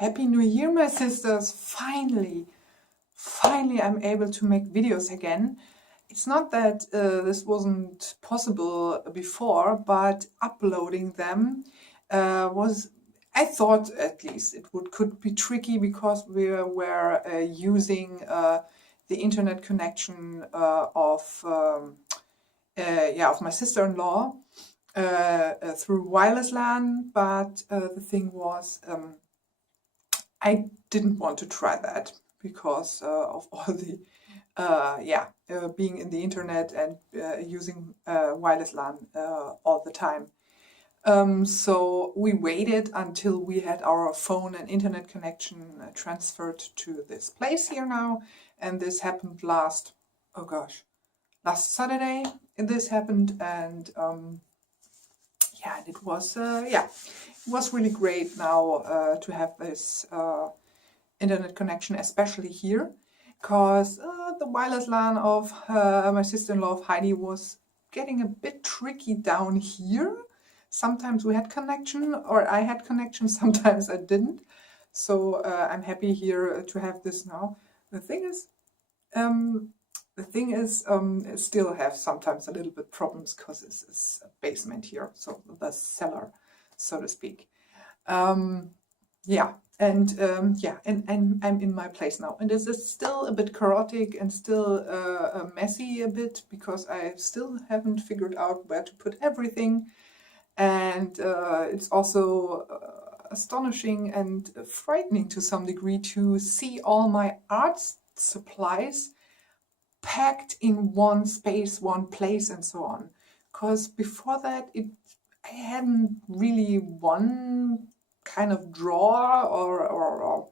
Happy New Year, my sisters! Finally I'm able to make videos again. It's not that this wasn't possible before, but uploading them I thought at least could be tricky because we were using the internet connection of my sister-in-law through wireless LAN, but the thing was I didn't want to try that because of all the being in the internet and using wireless LAN all the time. So we waited until we had our phone and internet connection transferred to this place here now, and this happened last Saturday. This happened, and it was really great now to have this internet connection, especially here, because the wireless LAN of my sister-in-law of Heidi was getting a bit tricky down here. Sometimes we had connection, or I had connection, sometimes I didn't. So I'm happy here to have this now. The thing is, it still have sometimes a little bit problems because it's a basement here, so the cellar, so to speak. And I'm in my place now, and this is still a bit chaotic and still messy a bit because I still haven't figured out where to put everything. And it's also astonishing and frightening to some degree to see all my art supplies packed in one space, one place, and so on. Because before that, I hadn't really one kind of drawer or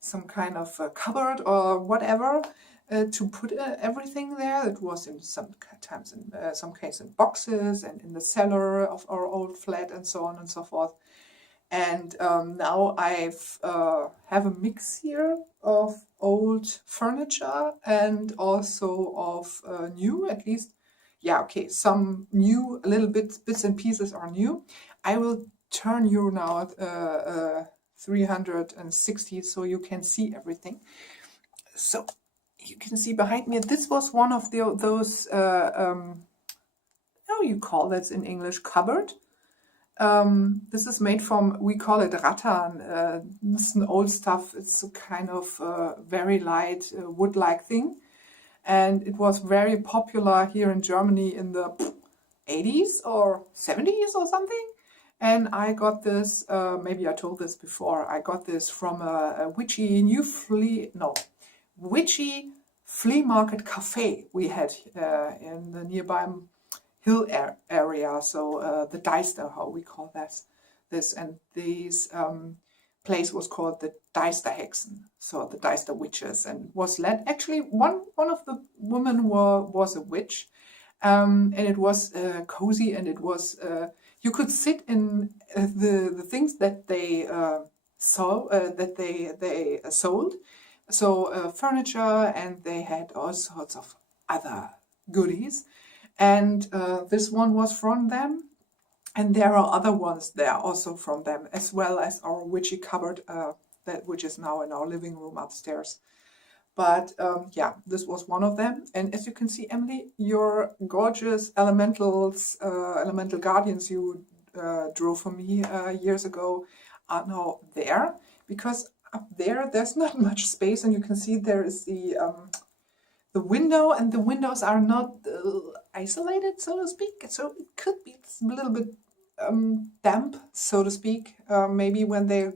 some kind of cupboard or whatever to put everything there. It was in some case in boxes and in the cellar of our old flat and so on and so forth. And now I have a mix here of old furniture and also of new, at least. Yeah, okay, some new, a little bits and pieces are new. I will turn you now at 360 so you can see everything. So you can see behind me, this was one of those, how you call that in English, cupboard. This is made from, we call it rattan. This is an old stuff. It's a kind of very light wood-like thing. And it was very popular here in Germany in the 80s or 70s or something. And I got this, maybe I told this before, I got this from a witchy flea market cafe we had in the nearby hill area, so the Deister, how we call this, and this place was called the Deisterhexen, so the Deister witches, and was led, actually one of the women was a witch, and it was cozy, and it was you could sit in the things that they sold, so furniture, and they had all sorts of other goodies. And this one was from them, and there are other ones there also from them, as well as our witchy cupboard, which is now in our living room upstairs. But this was one of them. And as you can see, Emily, your gorgeous elemental guardians you drew for me years ago are now there, because up there's not much space, and you can see there is the window, and the windows are not isolated, so to speak. So it could be a little bit damp, so to speak, maybe when they're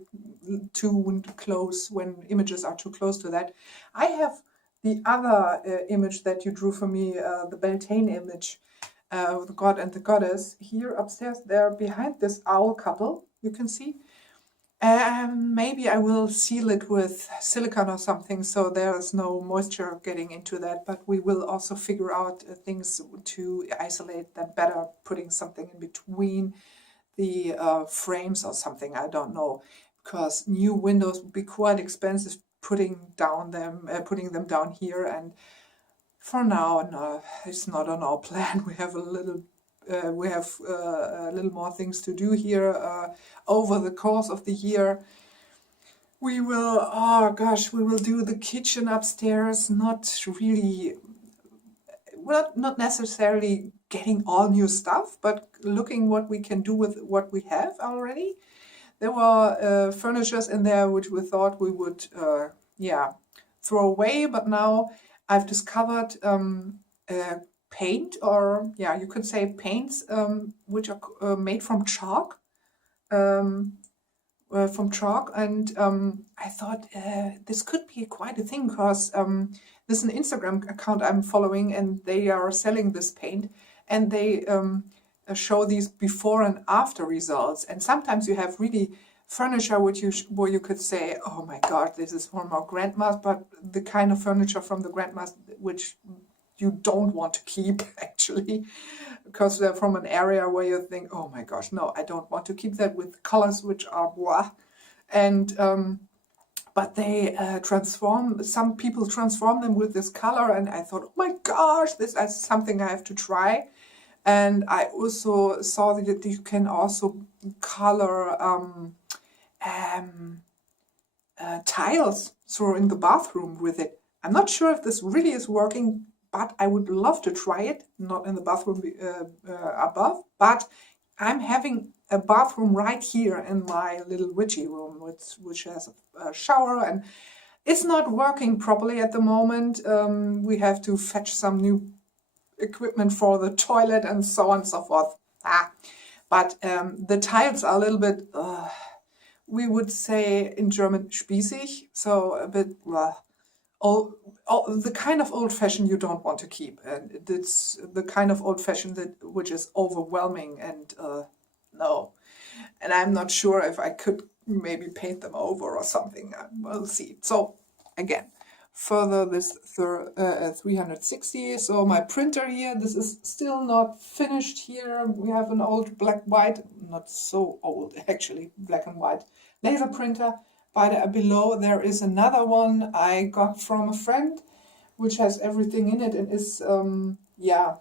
too close, when images are too close to that. I have the other image that you drew for me, the Beltane image, the god and the goddess, here upstairs, there behind this owl couple, you can see. Maybe I will seal it with silicone or something so there's no moisture getting into that, but we will also figure out things to isolate them better, putting something in between the frames or something, I don't know, because new windows would be quite expensive putting them down here, and for now, no, it's not on our plan. We have a little more things to do here over the course of the year. We will, oh gosh, we will do the kitchen upstairs, not really, well, not necessarily getting all new stuff, but looking what we can do with what we have already. There were furnitures in there which we thought we would, yeah, throw away, but now I've discovered paint, or yeah, you could say paints, which are made um, from chalk, and I thought this could be quite a thing, because this is an Instagram account I'm following, and they are selling this paint, and they show these before and after results. And sometimes you have really furniture which where you could say, oh my god, this is from our grandma's, but the kind of furniture from the grandma's which you don't want to keep actually, because they're from an area where you think, oh my gosh, no, I don't want to keep that, with colors which are blah. And but they some people transform them with this color, and I thought, oh my gosh, this is something I have to try. And I also saw that you can also color um, tiles through in the bathroom with it. I'm not sure if this really is working, but I would love to try it. Not in the bathroom above, but I'm having a bathroom right here in my little witchy room, which has a shower, and it's not working properly at the moment. We have to fetch some new equipment for the toilet and so on and so forth. But the tiles are a little bit, we would say in German, spießig, so a bit old, the kind of old-fashioned you don't want to keep, and it's the kind of old-fashioned that which is overwhelming, and no. And I'm not sure if I could maybe paint them over or something. We'll see. So again, further this 360. So my printer here, this is still not finished here. We have an old black-white, not so old actually, black and white laser printer. But below there is another one I got from a friend, which has everything in it, and is yeah,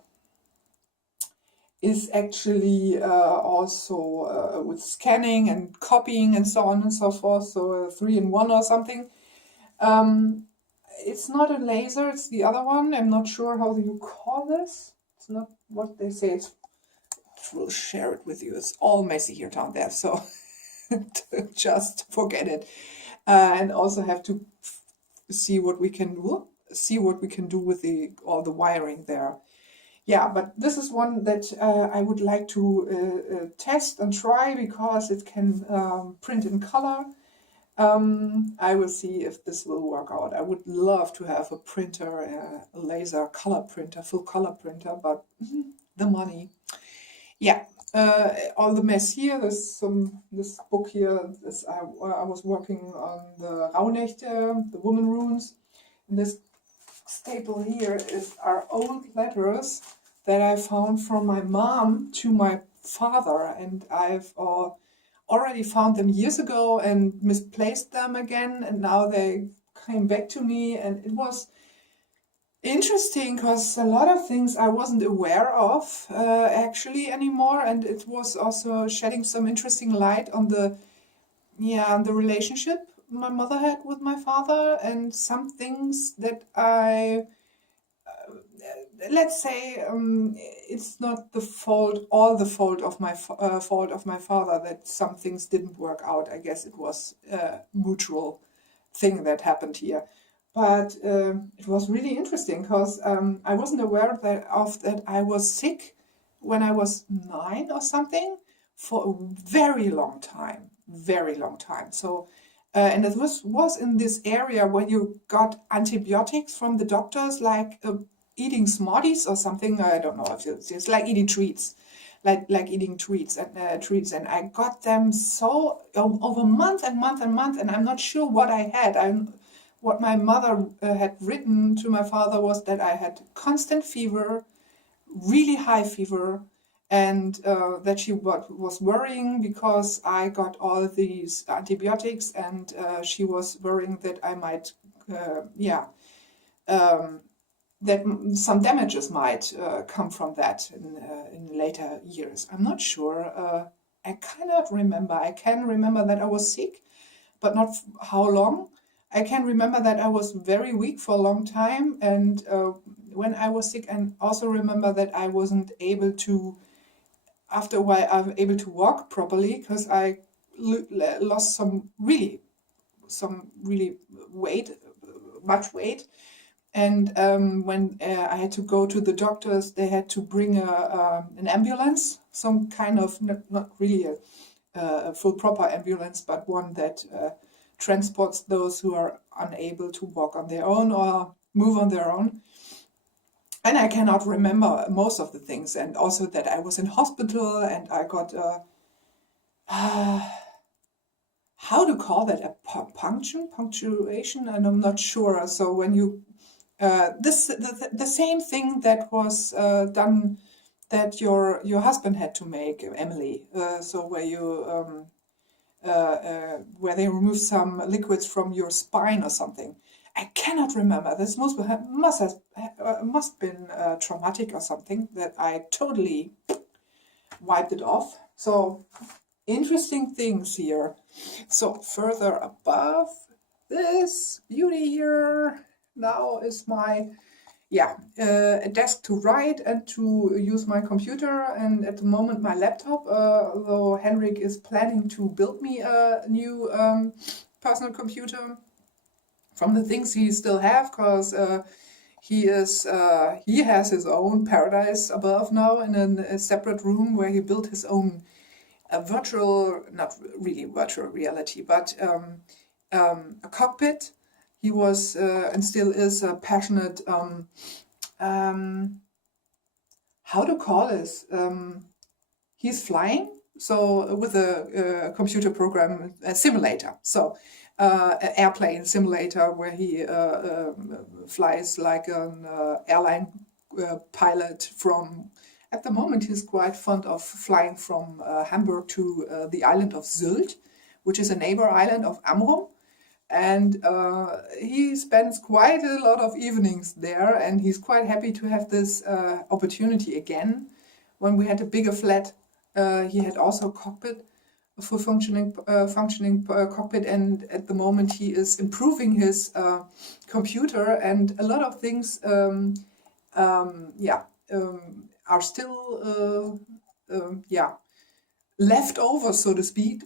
is actually also with scanning and copying and so on and so forth. So a 3-in-1 or something. It's not a laser, it's the other one. I'm not sure how you call this. It's not what they say. We'll share it with you. It's all messy here down there, so just forget it. And also have to see what we can do with all the wiring there. Yeah, but this is one that I would like to test and try, because it can print in color. I will see if this will work out. I would love to have a printer, a laser color printer, full color printer, but the money. Yeah, all the mess here. There's this book here. I was working on the Rauhnächte, the woman runes. And this staple here are old letters that I found from my mom to my father, and I've already found them years ago and misplaced them again, and now they came back to me, and it was interesting because a lot of things I wasn't aware of actually anymore, and it was also shedding some interesting light on the relationship my mother had with my father, and some things that let's say it's not all the fault of my father that some things didn't work out. I guess it was a mutual thing that happened here. But it was really interesting because I wasn't aware that I was sick when I was 9 or something for a very long time, very long time. So, and it was in this area where you got antibiotics from the doctors, like eating Smarties or something. I don't know if it's like eating treats. Like eating treats, and I got them so over month and month and month, and I'm not sure what I had. What my mother had written to my father was that I had constant fever, really high fever, and that she was worrying because I got all these antibiotics, and she was worrying that I might, that some damages might come from that in later years. I'm not sure. I cannot remember. I can remember that I was sick, but not how long. I can remember that I was very weak for a long time, and when I was sick, and also remember that I wasn't able to, after a while, I'm able to walk properly because I lost some really weight, much weight. And when I had to go to the doctors, they had to bring an ambulance, some kind of, not really a full proper ambulance, but one that transports those who are unable to walk on their own or move on their own. And I cannot remember most of the things, and also that I was in hospital and I got how to call that, a punctuation, and I'm not sure. So when you the same thing that was done, that your husband had to make, Emily. So where they remove some liquids from your spine or something. I cannot remember. This must been traumatic or something, that I totally wiped it off. So interesting things here. So further above this beauty here now is my a desk to write and to use my computer, and at the moment my laptop, though Henrik is planning to build me a new personal computer from the things he still have, because he has his own paradise above now in a separate room where he built his own virtual, not really virtual reality, but a cockpit. He was and still is a passionate, how to call this? He's flying, so with a computer program, a simulator. So an airplane simulator where he flies like an airline pilot from. At the moment, he's quite fond of flying from Hamburg to the island of Sylt, which is a neighbor island of Amrum. And he spends quite a lot of evenings there, and he's quite happy to have this opportunity again. When we had a bigger flat, he had also a cockpit, a full functioning cockpit, and at the moment he is improving his computer, and a lot of things are still left over, so to speak,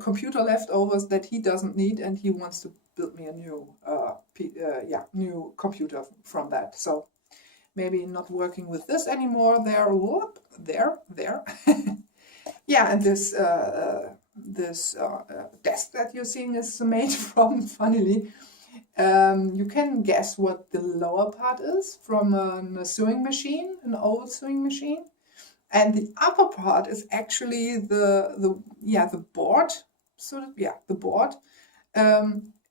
computer leftovers that he doesn't need, and he wants to build me a new new computer from that. So maybe not working with this anymore. There. Yeah, and this desk that you're seeing is made from, funnily, you can guess what the lower part is, from a sewing machine, an old sewing machine. And the upper part is actually the board. So the board.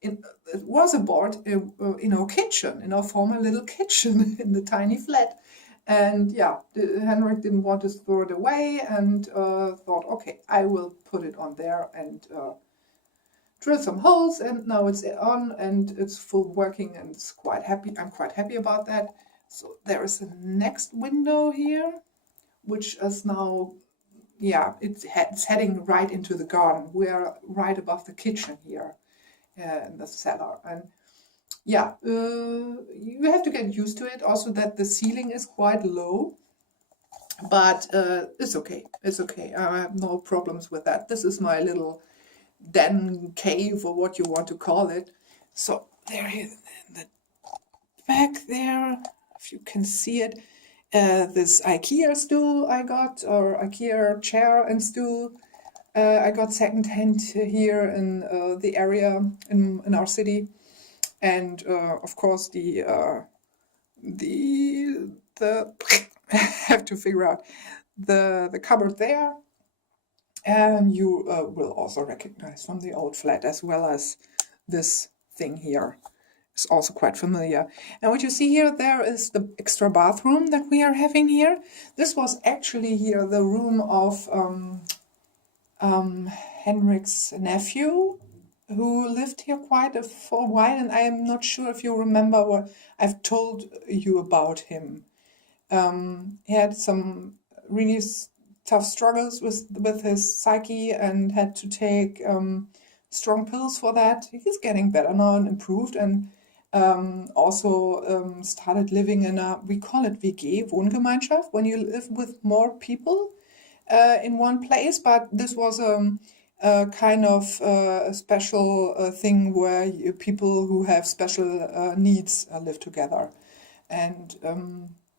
It was a board in our kitchen, in our former little kitchen in the tiny flat. And Henrik didn't want to throw it away, and thought, okay, I will put it on there and drill some holes, and now it's on and it's full working, and it's quite happy. I'm quite happy about that. So there is a next window here, which is now, it's heading right into the garden. We are right above the kitchen here in the cellar. And you have to get used to it. Also that the ceiling is quite low, but it's okay. It's okay. I have no problems with that. This is my little den, cave, or what you want to call it. So there in the back there, if you can see it, this IKEA stool I got, or IKEA chair and stool, I got secondhand here in the area in our city, and of course the I have to figure out the cupboard there, and you will also recognize from the old flat, as well as this thing here. Is also quite familiar. And what you see here, there is the extra bathroom that we are having here. This was actually here the room of Henrik's nephew, who lived here for a while, and I'm not sure if you remember what I've told you about him. He had some really tough struggles with his psyche, and had to take strong pills for that. He's getting better now and improved, and also started living in a, we call it WG, Wohngemeinschaft, when you live with more people in one place. But this was a kind of a special thing where people who have special needs live together. And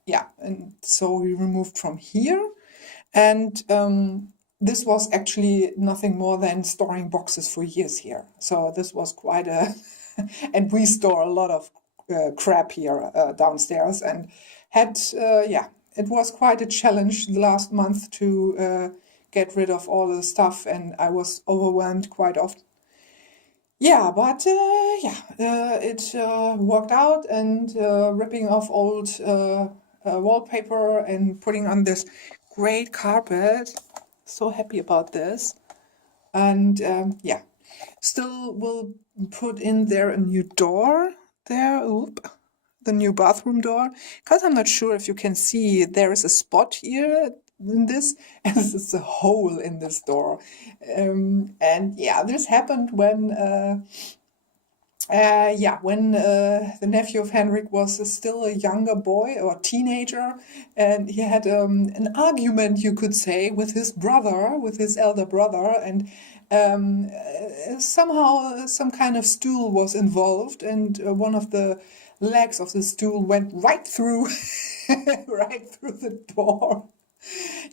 yeah, and so we removed from here. And this was actually nothing more than storing boxes for years here. So this was quite a, and we store a lot of crap here downstairs, and had, yeah, it was quite a challenge the last month to get rid of all the stuff, and I was overwhelmed quite often. Yeah, but it worked out, and ripping off old wallpaper and putting on this great carpet. So happy about this. And yeah, still will put in there a new door there. Oop, the new bathroom door, because I'm not sure if you can see, there is a spot here in this, and this is a hole in this door. And yeah, this happened when the nephew of Henrik was still a younger boy or teenager, and he had an argument, you could say, with his brother, with his elder brother, and somehow some kind of stool was involved, and one of the legs of the stool went right through, right through the door.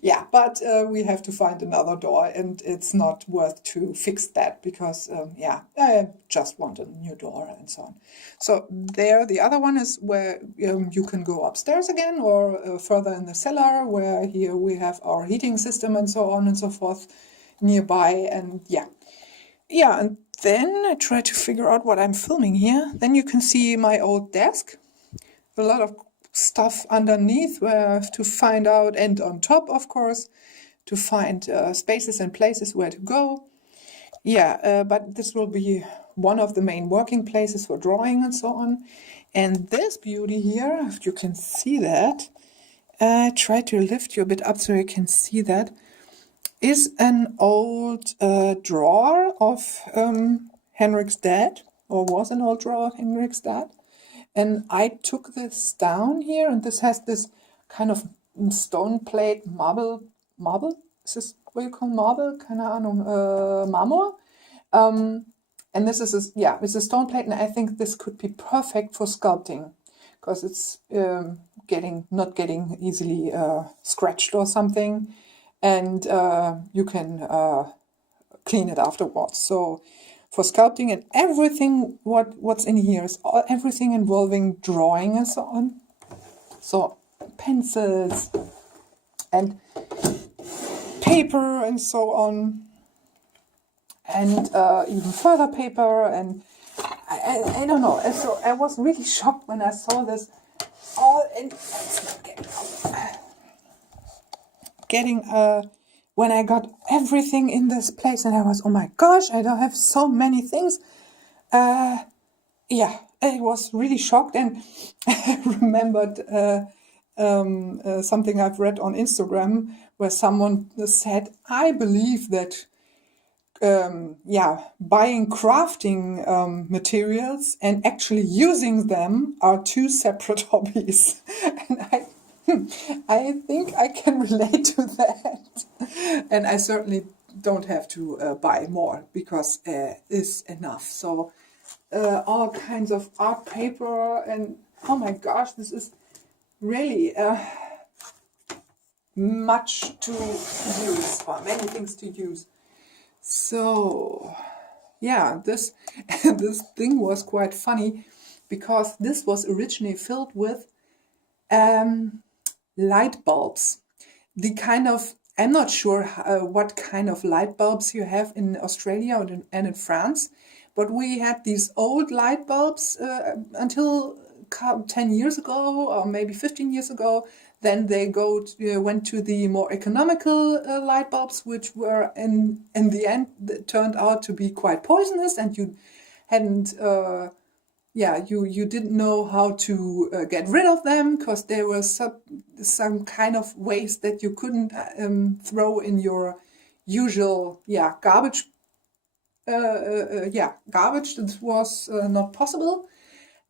Yeah, but we have to find another door, and it's not worth to fix that because, yeah, I just want a new door and so on. So there, the other one is where you can go upstairs again, or further in the cellar, where here we have our heating system and so on and so forth nearby. And yeah, and then I try to figure out what I'm filming here. Then you can see my old desk, a lot of stuff underneath where I have to find out, and on top, of course, to find spaces and places where to go. Yeah, but this will be one of the main working places for drawing and so on. And this beauty here, if you can see that, try to lift you a bit up so you can see that, is an old drawer of Henrik's dad, or was an old drawer of Henrik's dad. And I took this down here, and this has this kind of stone plate marble. Is this what you call marble? Keine Ahnung, marmor. And this is it's a stone plate, and I think this could be perfect for sculpting, because it's not getting easily scratched or something, and you can clean it afterwards. So for sculpting, and everything what's in here is everything involving drawing and so on. So pencils and paper and so on, and even further paper, and I don't know. And so I was really shocked when I saw this all in. When I got everything in this place, and I was, oh my gosh, I don't have so many things. Yeah, I was really shocked, and I remembered something I've read on Instagram where someone said, I believe that buying crafting materials and actually using them are two separate hobbies. And I think I can relate to that. And I certainly don't have to buy more, because it's enough. So all kinds of art paper, and oh my gosh, this is really much to use, or many things to use. So yeah, this this thing was quite funny, because this was originally filled with light bulbs. The kind of, I'm not sure what kind of light bulbs you have in Australia and in France, but we had these old light bulbs until 10 years ago, or maybe 15 years ago. Then they went to the more economical light bulbs, which were in the end turned out to be quite poisonous, and you hadn't you didn't know how to get rid of them, because there was some kind of waste that you couldn't throw in your usual garbage garbage. This was not possible.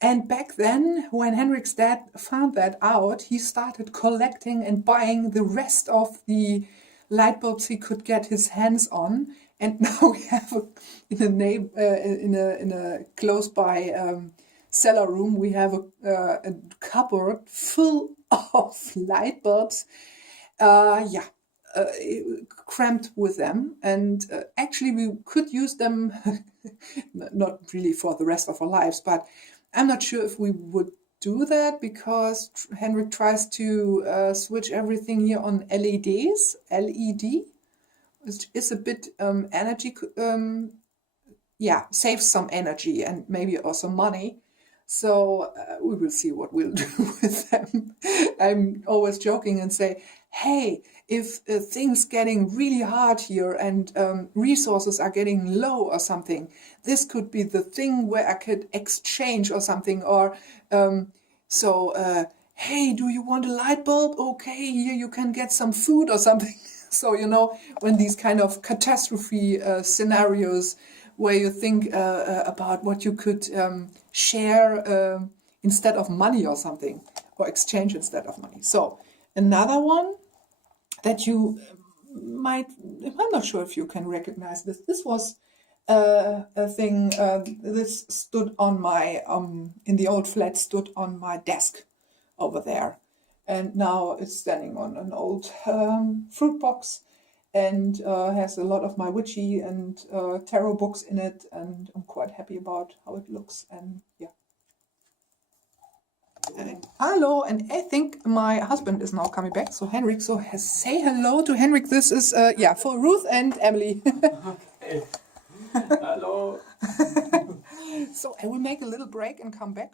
And back then, when Henrik's dad found that out, he started collecting and buying the rest of the light bulbs he could get his hands on. And now we have in a close by cellar room, we have a cupboard full of light bulbs. Cramped with them, and actually we could use them not really for the rest of our lives, but I'm not sure if we would do that, because Henrik tries to switch everything here on LEDs, LED, which is a bit energy, saves some energy and maybe also money. So we will see what we'll do with them. I'm always joking and say, hey, if things getting really hard here and resources are getting low or something, this could be the thing where I could exchange or something. Or hey, do you want a light bulb? Okay, here you can get some food or something. So, when these kind of catastrophe scenarios where you think about what you could share instead of money or something, or exchange instead of money. So another one that you might, I'm not sure if you can recognize this. This was a thing, this stood on my, in the old flat, stood on my desk over there. And now it's standing on an old fruit box, and has a lot of my witchy and tarot books in it, and I'm quite happy about how it looks. And yeah. Hello, and I think my husband is now coming back, so Henrik, so say hello to Henrik. This is for Ruth and Emily. Okay. Hello. So I will make a little break and come back.